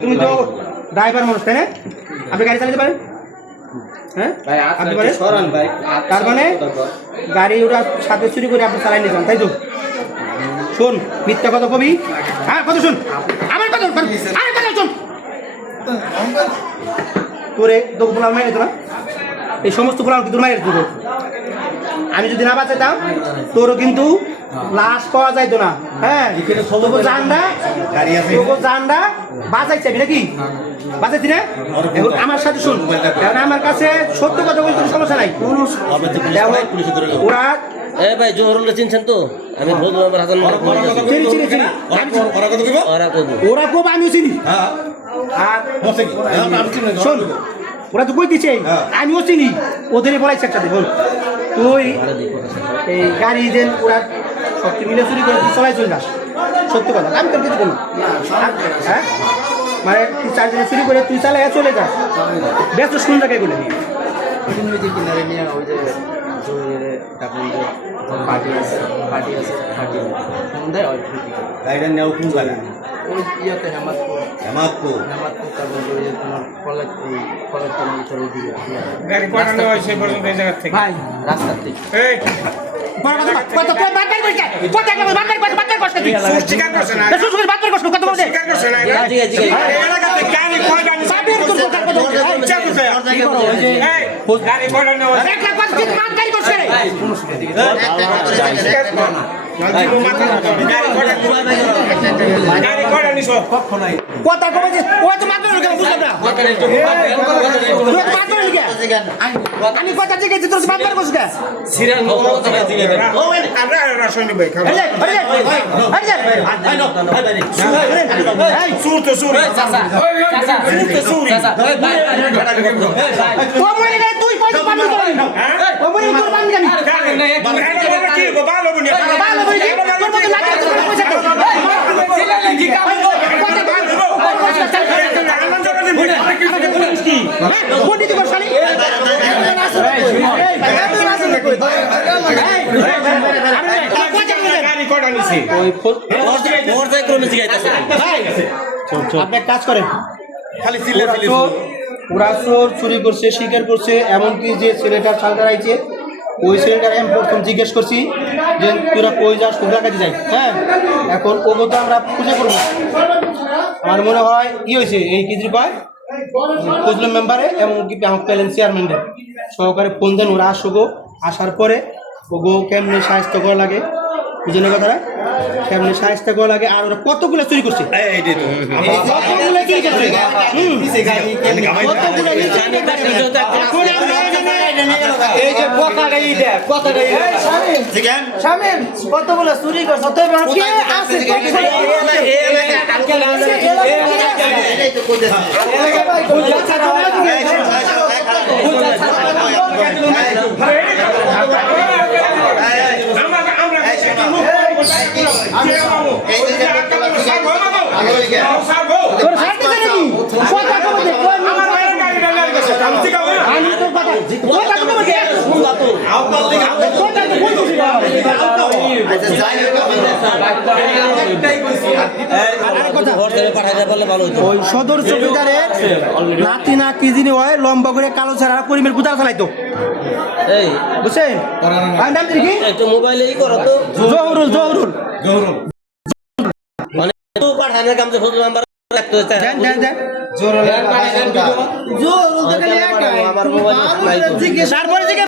তুমি তো ড্রাইভার মানুষ তাই না? আপনি গাড়ি চালাতে পারেন? হ্যাঁ আপনি পারেন? তার মানে গাড়ি ওরা সাথে চুরি করে আপনি চালাই নিয়ে যান তাই তো? শোন মিথ্যা কথা কবি, হ্যাঁ কথা শোন, আমার কথা শোন। তোরে তো গোলাম মাইরে তো না, এই সমস্ত গোলাম কিন্তু মাইরে দিত। আমি যদি না বাঁচাইতাম তোরও কিন্তু লাশ পাওয়া যাইতো না। হ্যাঁ তোকে জানডা বাঁচাইছে নাকি? বাঁচাইছি না? এখন আমার সাথে শুন, এখন আমার কাছে সত্য কথা বলতে সমস্যা নাই। ওরা ভাই জোহরুল্লাহ চিনছেন তো? আমি ওরা খুব আমিও চিনি। আর শোন ওরা তো কইতেছে আমিও চিনি, ওদের বলাইছে একসাথে। বল তুই এই গাড়ি যে ওরা সত্যি মিলে চুরি করে চলাই চলে যাস, সত্য কথা আমি তোর কিছু বলবো। হ্যাঁ মানে তুই চারজনে চুরি করে তুই চালাই চলে যাস, ব্যস্ত শুন জায়গায় বলে কিনারে নিয়ে ওই যে পার্টি আছে গাড়িটা নেওয়া কোন জায়গা? ওই ইয়াতে হেমাদপুর তারপর তোমার কলেজ ভিতরে দিকে গাড়ি কটা নেওয়া হয়েছে পর্যন্ত এই জায়গা থেকে? ভাই রাস্তার থেকে স্বীকার করছে না, স্বীকার করছে না এলাকাতে গাড়ি কয়টা নিছে? গাড়ি কয়টা নেওয়া হয়েছে? গাড়ি কয়টা নিছ? কথা কবে যে ওই তো মাত্র বুঝলাম না আমি কথা জিজ্ঞেস তোর বাপের কোস কে সিরিয়াল নম্বর কথা জিজ্ঞাসা ও আমরা রাসনি ভাই খাবো। এই সুর তো সুর চাচা সুর তো সুর ও মরে গেলে তুই কত পাবি তো ও মরে তোর পাবি আমি কি ভালো বনি ভালো বলি তোর মত লাগে তোর পয়সা দে সিলালে কি কাম কোটি দিবস খালি গাড়ি কয়টা নিছে? আপনি এক কাজ করেন, খালি ওরা চোর চুরি করছে স্বীকার করছে। এমনকি যে ছেলেটার সালটা রাইছে ওই ছেলেটার আমি প্রথম জিজ্ঞেস করছি যে তোরা কই যাস, কোন জায়গায় যাই। হ্যাঁ এখন ওগো তো আমরা খুঁজে করবো। আমার মনে হয় ই হয়েছে এই কিছু কয় খুঁজলাম মেম্বারে, এমনকি আমার প্যালেন চেয়ারম্যানদের সহকারে ফোন দেন। ওরা আসবো, আসার পরে ওগো কেমনি সাহায্য করা লাগে বুঝলেন কথাটা, কেমনি সাহায্য করা লাগে। আর ওরা কতগুলো চুরি করছে, কতগুলো কি করছে, এই যে শামিম কতগুলো চুরি করছ তুই কে আছে ওই সদর চৌকিদারের নাতি না কি জিনিস হয় লম্বা করে কালো ছাড়া করিমের গুদার চালাইতো বুঝছেন? নাম কি একটু মোবাইলে ই করো তো জহরুল মানে পাঠানোর কাম যে ফোন নাম্বার রাখতে হচ্ছে আমার মোবাইল